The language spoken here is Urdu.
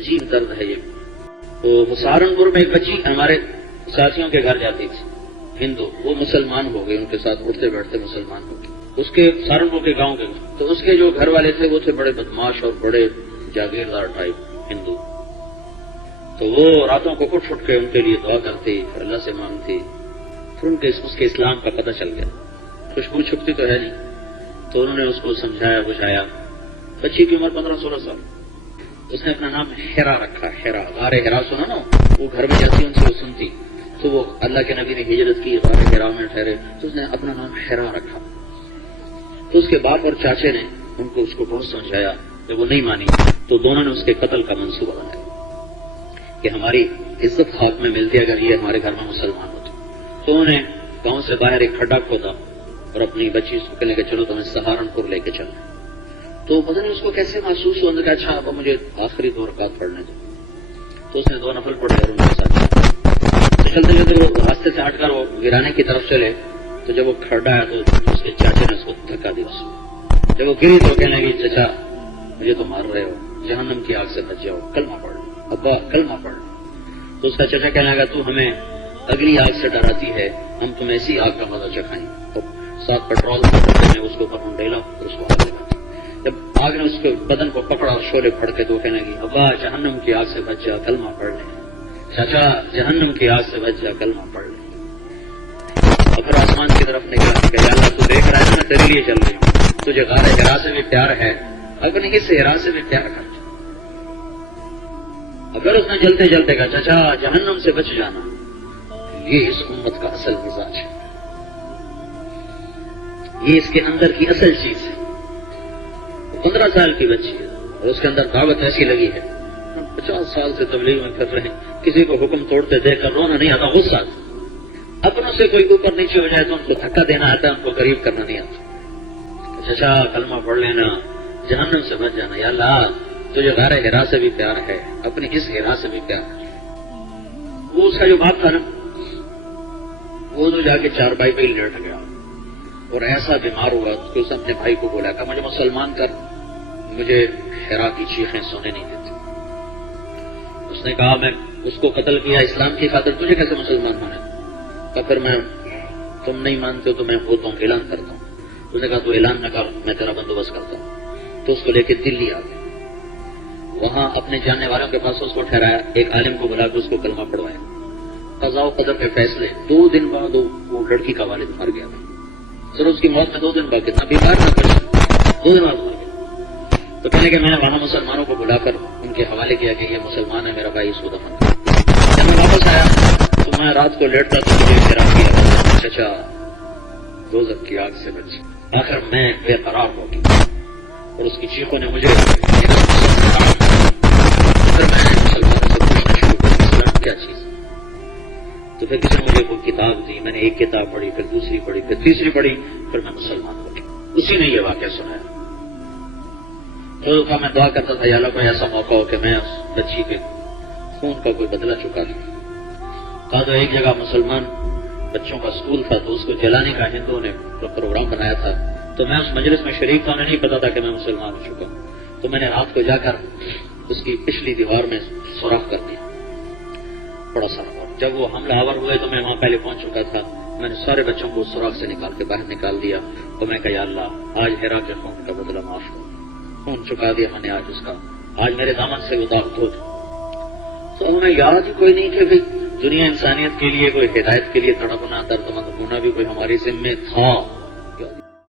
عجیب درد ہے یہ. تو سہارنپور میں ایک بچی ہمارے ساتھیوں کے گھر جاتی تھی ہندو، وہ مسلمان ہو گئی، ان کے ساتھ اٹھتے بیٹھتے مسلمان ہو گئی. اس کے سہارنپور کے گاؤں کے، تو اس کے جو گھر والے تھے وہ تھے بڑے بدماش اور بڑے جاگیردار ٹائپ ہندو. تو وہ راتوں کو اٹھ کے ان کے لیے دعا کرتی، اللہ سے مانگتی. پھر اس کے اسلام کا پتہ چل گیا. خوشبو چھپتی تو ہے نہیں، تو انہوں نے اس کو سمجھایا بجھایا. بچی کی عمر 15-16 سال. اس نے اپنا نام ہیرا رکھا. ہیرا، غار ہیرا سنا نا، وہ گھر میں جاتی ان سے وہ سنتی. تو وہ اللہ کے نبی نے ہجرت کی، غار ہیرا میں ٹھہرے، تو اس نے اپنا نام ہیرا رکھا. تو اس کے باپ اور چاچے نے اس کو بہت سمجھایا، جب وہ نہیں مانی تو دونوں نے اس کے قتل کا منصوبہ بنایا کہ ہماری عزت ہاتھ میں ملتی اگر یہ ہمارے گھر میں مسلمان ہوتے. تو انہوں نے گاؤں سے باہر ایک کھڈا کھودا اور اپنی بچی کو لے کے چلو تمہیں سہارنپور لے کے چلنا. تو پتہ نہیں اس کو کیسے محسوس ہوا، کہ اچھا اب مجھے آخری 2 رکعت پڑھنے دو. تو اس نے 2 نفل پڑھے اور ان کے ساتھ تو چلتے چلتے وہ راستے سے ہٹ کر وہ گرانے کی طرف چلے. تو جب وہ کھڑا ہے تو اس کے چاچے نے اس کو دھکا دیا. جب وہ گری تو کہنے لگی چچا مجھے تو مار رہے ہو، جہنم کی آگ سے بچ جاؤ، کلمہ پڑھ. ابا کلمہ پڑھ. تو اس کا چچا کہنے لگا تو ہمیں اگلی آگ سے ڈراتی ہے، ہم تمہیں ایسی آگ کا مزہ چکھائیں. تو ساتھ پیٹرول میں اس کو اوپر ڈیلا اور اس کو آگ لگا. جب آگ نے اس کے بدن کو پکڑا اور شعلے پھڑ کے تو کہنے لگی ابا جہنم کی آگ سے بچ جا، کلمہ پڑھ لیں. چچا جہنم کی آگ سے بچ جا، کلمہ پڑھ لیں. اور پھر آسمان کی طرف نکلا کہ یا اللہ تو دیکھ رہا ہے نا تیرے لیے چل رہی ہوں، تجھے غار ہرا سے بھی پیار ہے، اپنے اس ہرا سے بھی پیار کر. اگر اس نے جلتے جلتے کہا چچا جہنم سے بچ جانا، یہ اس امت کا اصل مزاج ہے، یہ اس کے اندر کی اصل چیز ہے. 15 سال کی بچی ہے اور اس کے اندر دعوت ایسی لگی ہے. 50 سال سے تبلیغ میں پھر رہے ہیں، کسی کو حکم توڑتے دیکھ کر رونا نہیں آتا، غصہ آتا. اپنوں سے کوئی اوپر نیچے ہو جائے تو ان کو دھکا دینا آتا ہے، ان کو قریب کرنا نہیں آتا. چچا کلمہ پڑھ لینا، جہنم سے بچ جانا. یا اللہ تجھے غار ہرا سے بھی پیار ہے، اپنی اس ہرا سے بھی پیار ہے. وہ اس کا جو باپ تھا نا، وہ تو جا کے چارپائی پہ ہی لیٹ گیا اور ایسا بیمار ہوا کہ اس نے اپنے بھائی کو بولا کہ مجھے مسلمان کر، مجھے ہرا کی چیخیں سونے نہیں دیتی. اس نے کہا میں اس کو قتل کیا اسلام کی خاطر، تجھے کیسے مسلمان ہونے؟ کہ پھر میں تم نہیں مانتے تو میں ہوتا ہوں، اعلان کرتا ہوں. اس نے کہا تو اعلان نہ کر، میں تیرا بندوبست کرتا ہوں. تو اس کو لے کے دلی آ گئے. وہاں اپنے جاننے والوں کے پاس اس کو ٹھہرایا، ایک عالم کو بلا کے اس کو کلمہ پڑھوایا. قضاء و قدر کے فیصلے. 2 دن بعد وہ لڑکی کا والد مر گیا. سر اس کی موت میں 2 دن بعد کتنا بیمار نہ کر 2 دن بعد مر گیا. تو کہنے کہ میں نے وہاں مسلمانوں کو بلا کر ان کے حوالے کیا کہ یہ مسلمان ہے، میرا بھائی اس کو دفن کر. جب میں واپس آیا تو میں رات کو لیٹتا تو مجھے شراب کیا چچا دوزخ کی آگ سے بچ. آخر میں بے قرار ہو گیا اور اس کی چیخوں نے مجھے کیا چیز. تو پھر کسی نے مجھے کوئی کتاب دی، میں نے ایک کتاب پڑھی، پھر دوسری پڑھی، پھر تیسری پڑھی، پھر میں مسلمان ہو گیا. اسی نے یہ واقعہ سنایا. تو میں دعا کرتا تھا یا اللہ کوئی ایسا موقع ہو کہ میں اس بچی کے خون کا کوئی بدلہ چکا دوں. کہا تو ایک جگہ مسلمان بچوں کا اسکول تھا تو اس کو جلانے کا ہندوؤں نے پروگرام بنایا تھا. تو میں اس مجلس میں شریک تھا، انہیں نہیں پتا تھا کہ میں مسلمان ہو چکا ہوں. تو میں نے رات کو جا کر اس کی پچھلی دیوار میں سوراخ کر دیا بڑا سارا. جب وہ حملہ آور ہوئے تو میں وہاں پہلے پہنچ چکا تھا. میں نے سارے بچوں کو سوراخ سے نکال کے باہر نکال دیا. تو میں کہا یا اللہ آج ہیرا کے خون کا بدلہ معاف کرو، خون چکا دیا میں نے آج اس کا، آج میرے دامن سے وہ داغ دھو دو. تو ہمیں یاد ہی کوئی نہیں کہ دنیا انسانیت کے لیے کوئی ہدایت کے لیے تڑپنا، درد مند ہونا بھی کوئی ہماری ذمہ تھا.